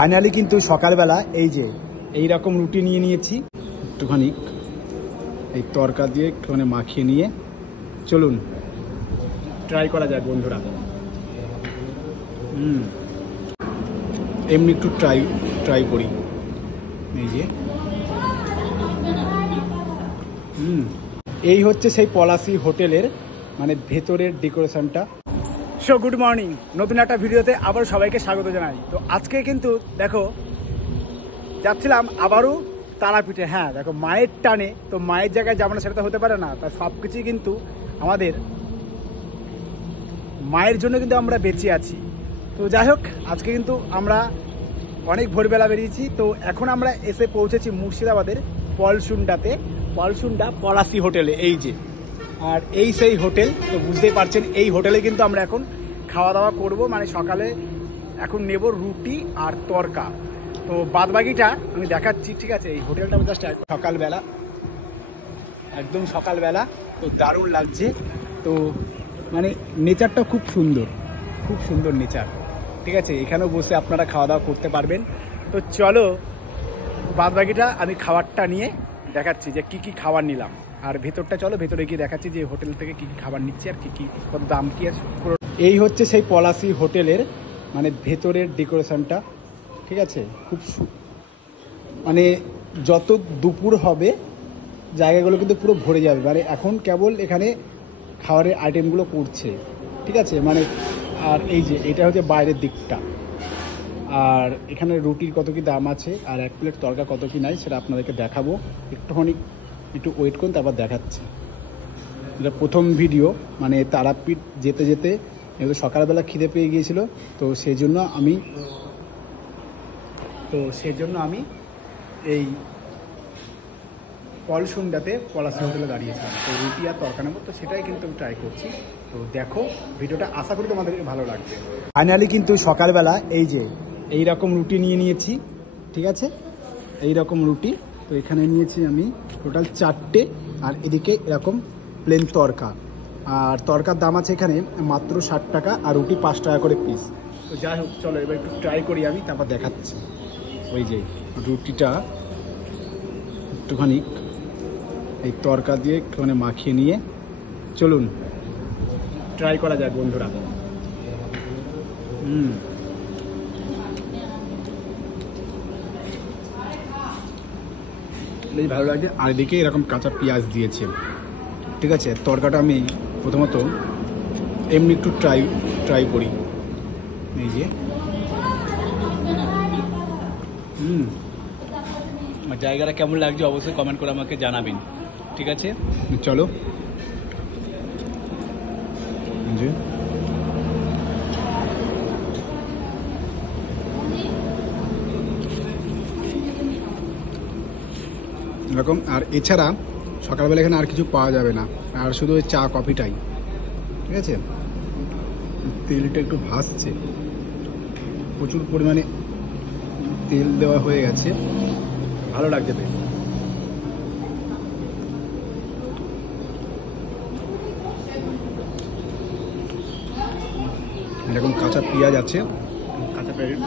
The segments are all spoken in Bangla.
ফাইনালি কিন্তু সকালবেলা এই যে এই রকম রুটি নিয়ে নিয়েছি, একটুখানি এই তরকা দিয়ে একটুখানি মাখিয়ে নিয়ে চলুন ট্রাই করা যাক বন্ধুরা। এমনি একটু ট্রাই করি। এই যে এই হচ্ছে সেই পলাশি হোটেলের মানে ভেতরের ডেকোরেশনটা। সো গুড মর্নিং, নতুন একটা ভিডিওতে আবার সবাইকে স্বাগত জানাই। তো আজকে কিন্তু দেখো যাচ্ছিলাম আবারও তারাপীঠে। হ্যাঁ দেখো, মায়ের টানে তো মায়ের জায়গায় যাবো না সেটা তো হতে পারে না। তা সব কিছুই কিন্তু আমাদের মায়ের জন্য কিন্তু আমরা বেঁচে আছি। তো যাই হোক, আজকে কিন্তু আমরা অনেক ভোরবেলা বেরিয়েছি। তো এখন আমরা এসে পৌঁছেছি মুর্শিদাবাদের পলসুন্ডা পলাশি হোটেলে। এই যে আর এই সেই হোটেল, তো বুঝতেই পারছেন এই হোটেলে কিন্তু আমরা এখন খাওয়া দাওয়া করব। মানে সকালে এখন নেব রুটি আর তরকা। তো বাদবাকিটা আমি দেখাচ্ছি, ঠিক আছে? এই হোটেলটা আমি জাস্ট সকালবেলা, একদম সকালবেলা, তো দারুণ লাগছে। তো মানে নেচারটা খুব সুন্দর নেচার, ঠিক আছে? এখানেও বসে আপনারা খাওয়া দাওয়া করতে পারবেন। তো চলো বাদবাকিটা আমি খাবারটা নিয়ে দেখাচ্ছি যে কি খাবার নিলাম। আর ভেতরটা চলো, ভেতরে গিয়ে দেখাচ্ছি যে হোটেল থেকে কি খাবার নিচ্ছি আর কি কত দাম কি আছে। এই হচ্ছে সেই পলাশি হোটেলের মানে ভেতরের ডেকোরেশনটা, ঠিক আছে? খুব মানে যত দুপুর হবে জায়গাগুলো কিন্তু পুরো ভরে যাবে। মানে এখন কেবল এখানে খাবারের আইটেমগুলো করছে, ঠিক আছে? মানে আর এই যে এটা হচ্ছে বাইরের দিকটা। আর এখানে রুটির কত কি দাম আছে আর এক প্লেট তরকা কত কি নাই সেটা আপনাদেরকে দেখাবো। একটু ওয়েট করুন, তারপর দেখাচ্ছি। এটা প্রথম ভিডিও, মানে তারাপীঠ যেতে যেতে সকালবেলা খিদে পেয়ে গিয়েছিল। তো সেই জন্য আমি এই পলসুন্ডাতে পলাশি হোটেলে দাঁড়িয়েছিলাম। তো রুটি আর তরকা নেবো, তো সেটাই কিন্তু আমি ট্রাই করছি। তো দেখো ভিডিওটা, আশা করি তোমাদেরকে ভালো লাগবে। ফাইনালি কিন্তু সকালবেলা এই যে এই রকম রুটি নিয়ে নিয়েছি, ঠিক আছে? এই রকম রুটি তো এখানে নিয়েছি আমি টোটাল 4টে, আর এদিকে এরকম প্লেন তরকা। আর তরকার দাম আছে এখানে মাত্র 60 টাকা, আর রুটি 5 টাকা করে পিস। তো যাই হোক, চলো এবার একটু ট্রাই করি আমি, তারপর দেখাচ্ছি। ওই যে রুটিটা একটুখানি এই তরকা দিয়ে একটুখানি মাখিয়ে নিয়ে চলুন ট্রাই করা যাক বন্ধুরা। বেশ ভালো লাগছে। আর এদিকে এরকম কাঁচা পেঁয়াজ দিয়েছে, ঠিক আছে? তরকাটা আমি প্রথমত এমনি একটু ট্রাই করি। এই যে জায়গাটা কেমন লাগছে অবশ্যই কমেন্ট করে আমাকে জানাবেন, ঠিক আছে? চলো এরকম। আর এছাড়া সকালবেলা এখানে আর কিছু পাওয়া যাবে না, আর শুধু ওই চা কফিটাই, ঠিক আছে? তেলটা একটু ভাসছে, প্রচুর পরিমাণে তেল দেওয়া হয়ে গেছে, ভালো লাগছে বেশ। এরকম কাঁচা পেঁয়াজ আছে, কাঁচা পেঁয়াজ,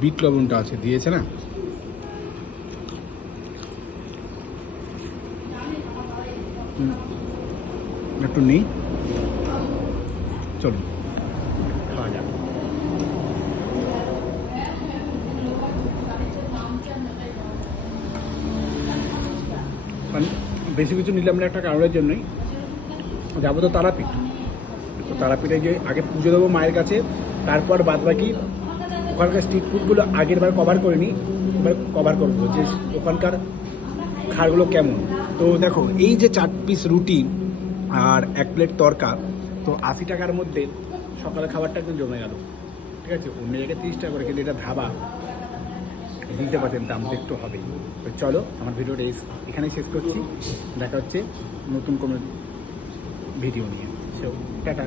বিট লবণটা আছে দিয়েছে না, একটু নেই। চলুন খাওয়া যাক। বেশি কিছু নিলাম না একটা কারণের জন্যই, যাবো তো তারাপীঠ। তো তারাপীঠে গিয়ে আগে পুজো দেবো মায়ের কাছে, তারপর বাদবাকি ওখানকার স্ট্রিট ফুডগুলো আগের বার কভার করিনি, এবার কভার করবো যে ওখানকার খাবারগুলো কেমন। তো দেখো এই যে 4 পিস রুটি আর 1 প্লেট তরকা, তো 80 টাকার মধ্যে সকালের খাবারটা একদম জমে গেল, ঠিক আছে? অন্য জায়গায় 30 টাকা করে, কিন্তু এটা ধাবা, দিতে পারতেন, দাম তো একটু হবেই। তো চলো আমার ভিডিওটা এখানেই শেষ করছি, দেখা হচ্ছে নতুন কোনো ভিডিও নিয়ে। So tata.